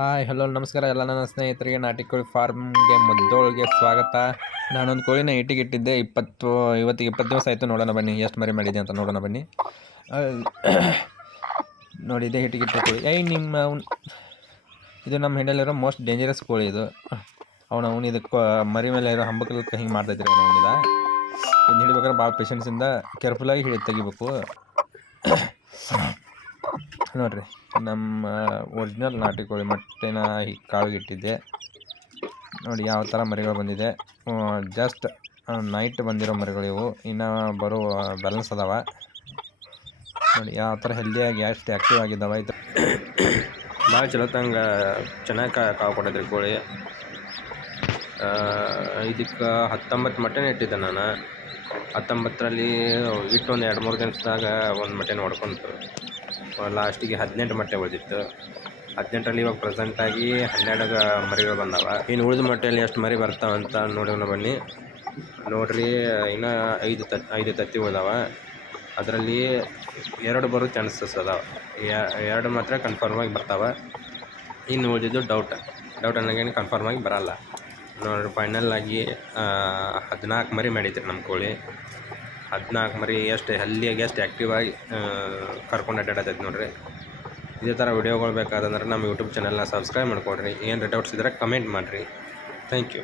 Hi hello ನಮಸ್ಕಾರ ಎಲ್ಲ ನನ್ನ ಸ್ನೇಹಿತರಿಗೆ ನಾಟಿ ಕೋಳಿ ಫಾರ್ಮ್ಗೆ ಮುದ್ದೋಳಿಗೆ ಸ್ವಾಗತ. ನಾನೊಂದು ಕೋಳಿನ ಇಟ್ಟಿಗಿಟ್ಟಿದ್ದೆ ಇವತ್ತಿಗೆ 20 ದಿವಸ ಆಯಿತು. ನೋಡೋಣ ಬನ್ನಿ ಎಷ್ಟು ಮರಿ ಮಾಡಿದೆ ಅಂತ ನೋಡೋಣ ಬನ್ನಿ. ನೋಡಿ ಇದೇ ಇಟ್ಟಿಗಿಟ್ಟ ಕೋಳಿ. ಇದು ನಮ್ಮ ಹಿಂಡಲ್ಲಿರೋ ಮೋಸ್ಟ್ ಡೇಂಜರಸ್ ಕೋಳಿ ಇದು. ಅವನು ಇದಕ್ಕೆ ಮರಿ ಮೇಲೆ ಇರೋ ಹಂಬಕಲಕ್ಕೆ ಹಿಂಗೆ ಮಾಡ್ತಾಯಿದ್ರಿ ಅವನಿದ. ಇದನ್ನ ಹಿಡಿಬೇಕಾದ್ರೆ ಭಾಳ ಪೇಷನ್ಸಿಂದ ಕೇರ್ಫುಲ್ಲಾಗಿ ತೆಗಿಬೇಕು. ನೋಡಿರಿ ನಮ್ಮ ಒರಿಜಿನಲ್ ನಾಟಿ ಕೋಳಿ ಮೊಟ್ಟೆನ ಕಾವಿಗಿಟ್ಟಿದ್ದೆ. ನೋಡಿ ಯಾವ ಥರ ಮರಿಗಳು ಬಂದಿದೆ. ಜಸ್ಟ್ ನೈಟ್ ಬಂದಿರೋ ಮರಿಗಳು ಇವು. ಇನ್ನು ಬರೋ ಬ್ಯಾಲೆನ್ಸ್ ಅದಾವ. ನೋಡಿ ಯಾವ ಥರ ಹೆಲ್ದಿಯಾಗಿ ಎಷ್ಟು ಆ್ಯಕ್ಟಿವ್ ಆಗಿದ್ದಾವೆ. ಇದು ಭಾಳ ಚಲೋತ್ತಂಗೆ ಚೆನ್ನಾಗಿ ಕಾವು ಕೊಟ್ಟಿದ್ರಿ ಕೋಳಿ. ಇದಕ್ಕೆ 19 ಮೊಟ್ಟೆನ ಇಟ್ಟಿದ್ದೆ ನಾನು. 19ರಲ್ಲಿ ಇಟ್ಟು ಒಂದು 2-3 ದಿವಸದಾಗ ಒಂದು ಮೊಟ್ಟೆನ ಹೊಡ್ಕೊಂತು. ಲಾಸ್ಟಿಗೆ 18 ಮೊಟ್ಟೆ ಉಳಿದಿತ್ತು. 18ರಲ್ಲಿ ಇವಾಗ ಪ್ರೆಸೆಂಟಾಗಿ 12 ಮರಿಗಳು ಬಂದಾವ. ಇನ್ನು ಉಳಿದ ಮೊಟ್ಟೆಯಲ್ಲಿ ಎಷ್ಟು ಮರಿ ಬರ್ತಾವಂತ ನೋಡೋಣ ಬನ್ನಿ. ನೋಡ್ರಿ ಇನ್ನು 5 ತತ್ತಿ ಉಳಿದಾವ. ಅದರಲ್ಲಿ 2 ಬರೋ ಚಾನ್ಸಸ್ ಅದಾವೆ. 2 ಮಾತ್ರ ಕನ್ಫರ್ಮಾಗಿ ಬರ್ತಾವೆ. ಇನ್ನು ಉಳಿದಿದ್ದು ಡೌಟ್ ಅನ್ನೋಗೇನು ಕನ್ಫರ್ಮಾಗಿ ಬರಲ್ಲ. ನೋಡ್ರಿ ಫೈನಲ್ಲಾಗಿ 14 ಮರಿ ಮಾಡಿದ್ರಿ ನಮ್ಮ ಕೋಳಿ. 14 ಮರಿ ಎಷ್ಟು ಹೆಲ್ದಿಯಾಗಿ ಎಷ್ಟು ಆ್ಯಕ್ಟಿವ್ ಆಗಿ ಕರ್ಕೊಂಡು ಅಡ್ಡಾಡತೈತೆ ನೋಡಿರಿ. ಇದೇ ಥರ ವಿಡಿಯೋಗಳು ಬೇಕಾದಂದ್ರೆ ನಮ್ಮ ಯೂಟ್ಯೂಬ್ ಚಾನಲ್ನ ಸಬ್ಸ್ಕ್ರೈಬ್ ಮಾಡ್ಕೊಳ್ರಿ. ಏನು ಡೌಟ್ಸ್ ಇದ್ದರೆ ಕಮೆಂಟ್ ಮಾಡಿರಿ. Thank you.